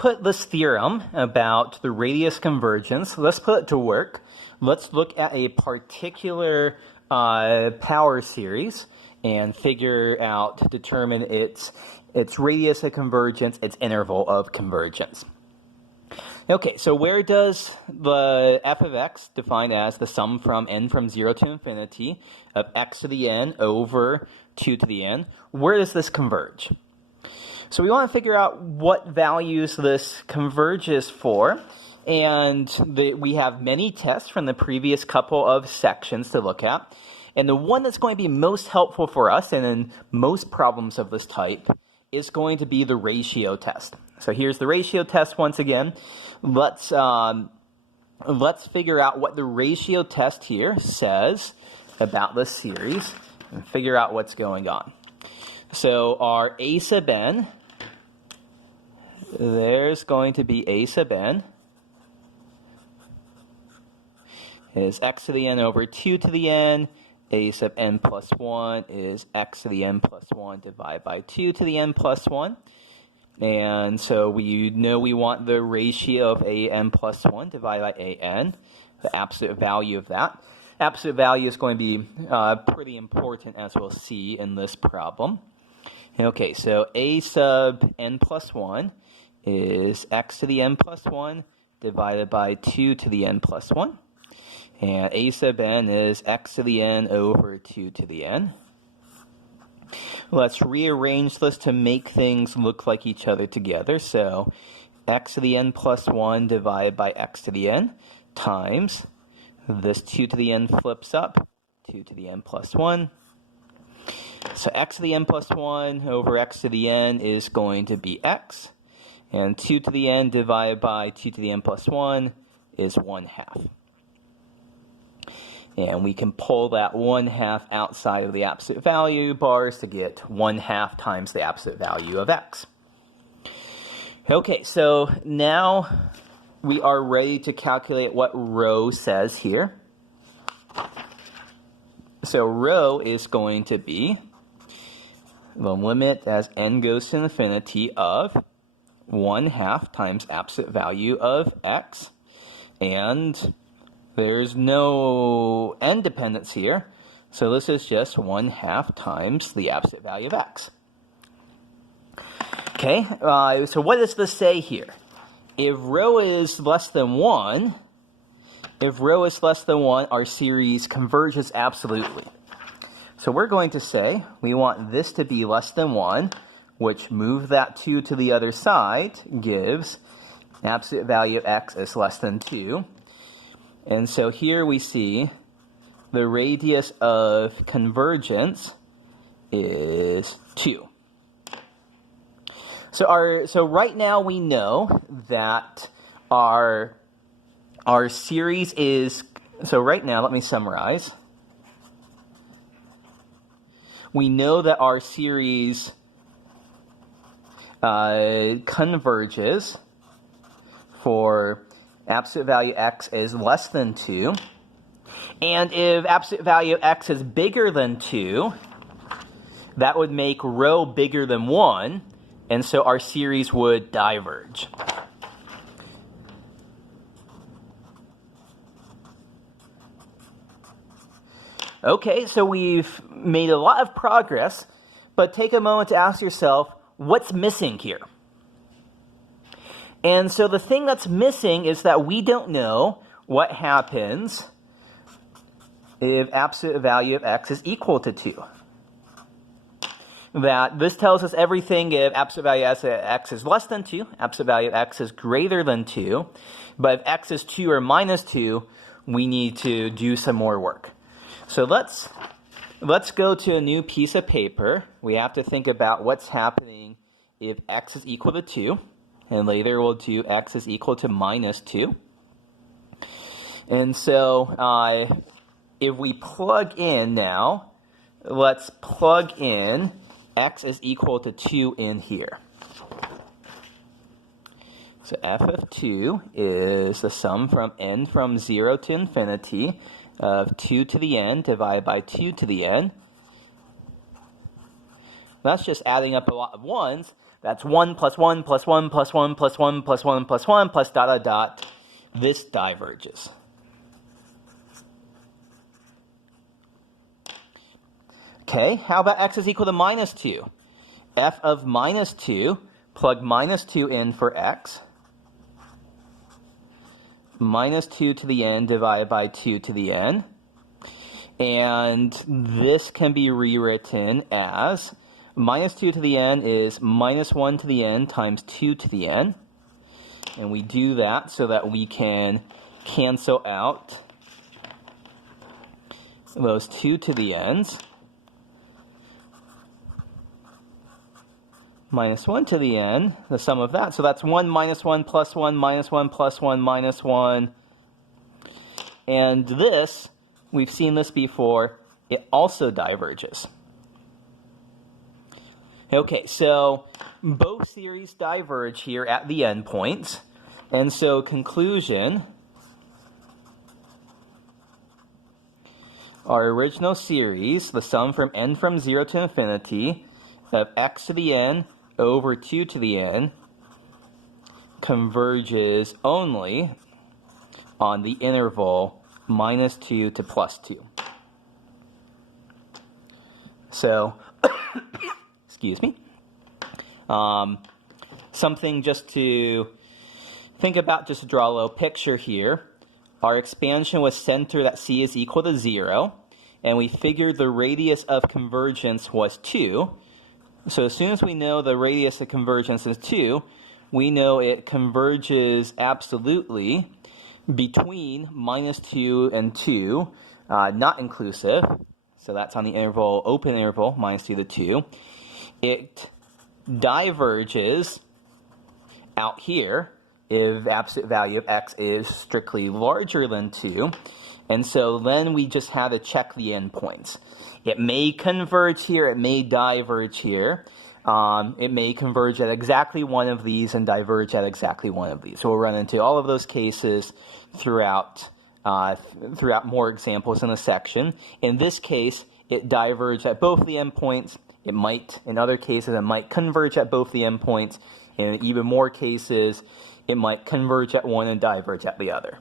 put this theorem about the radius convergence, let's put it to work. Let's look at a particular power series and determine its radius of convergence, its interval of convergence. Okay, so where does the f of x, defined as the sum from n from 0 to infinity of x to the n over 2 to the n, where does this converge? So we want to figure out what values this converges for, and we have many tests from the previous couple of sections to look at. And the one that's going to be most helpful for us, and in most problems of this type, is going to be the ratio test. So here's the ratio test once again. Let's figure out what the ratio test here says about this series and figure out what's going on. So our a sub n, there's going to be a sub n is x to the n over 2 to the n. A sub n plus 1 is x to the n plus 1 divided by 2 to the n plus 1. And so we know we want the ratio of a n plus 1 divided by a n, the absolute value of that. Absolute value is going to be pretty important, as we'll see in this problem. Okay, so a sub n plus 1 is x to the n plus 1 divided by 2 to the n plus 1. And a sub n is x to the n over 2 to the n. Let's rearrange this to make things look like each other together. So x to the n plus 1 divided by x to the n times this 2 to the n flips up, 2 to the n plus 1. So x to the n plus 1 over x to the n is going to be x. And 2 to the n divided by 2 to the n plus 1 is 1/2. And we can pull that 1/2 outside of the absolute value bars to get 1/2 times the absolute value of x. Okay, so now we are ready to calculate what rho says here. So rho is going to be the limit as n goes to infinity of 1/2 times absolute value of x, and there's no n dependence here, so this is just 1/2 times the absolute value of x. Okay, so what does this say here? If rho is less than 1, our series converges absolutely. So we're going to say we want this to be less than 1, which move that 2 to the other side gives absolute value of x is less than 2. And so here we see the radius of convergence is 2. So right now we know that our series is, so right now let me summarize. We know that our series converges for absolute value x is less than 2. And if absolute value x is bigger than 2, that would make rho bigger than 1, and so our series would diverge. Okay, so we've made a lot of progress, but take a moment to ask yourself, what's missing here? And so the thing that's missing is that we don't know what happens if absolute value of x is equal to 2. That this tells us everything if absolute value of x is less than 2, absolute value of x is greater than 2, but if x is 2 or minus 2, we need to do some more work. So let's go to a new piece of paper. We have to think about what's happening if x is equal to 2. And later we'll do x is equal to minus 2. And so if we plug in now, let's plug in x is equal to 2 in here. So f of 2 is the sum from n from 0 to infinity of 2 to the n divided by 2 to the n. That's just adding up a lot of 1s. That's 1 plus 1 plus 1 plus 1 plus 1 plus 1 plus 1 plus dot dot dot. This diverges. Okay, how about x is equal to minus 2? F of minus 2, plug minus 2 in for x. Minus 2 to the n divided by 2 to the n. And this can be rewritten as minus 2 to the n is minus 1 to the n times 2 to the n. And we do that so that we can cancel out those 2 to the n's. Minus 1 to the n, the sum of that. So that's 1 minus 1 plus 1 minus 1 plus 1 minus 1. And this, we've seen this before, it also diverges. Okay, so both series diverge here at the endpoints. And so conclusion, our original series, the sum from n from 0 to infinity of x to the n over 2 to the n, converges only on the interval minus 2 to plus 2. So, excuse me, something just to think about, just to draw a little picture here. Our expansion was centered at c is equal to 0, and we figured the radius of convergence was 2. So as soon as we know the radius of convergence is 2, we know it converges absolutely between minus 2 and 2, not inclusive. So that's on the interval, open interval, minus 2 to 2. It diverges out here if absolute value of x is strictly larger than 2. And so then we just have to check the endpoints. It may converge here, it may diverge here. It may converge at exactly one of these and diverge at exactly one of these. So we'll run into all of those cases throughout more examples in the section. In this case, it diverged at both the endpoints. It might, in other cases, it might converge at both the endpoints. In even more cases, it might converge at one and diverge at the other.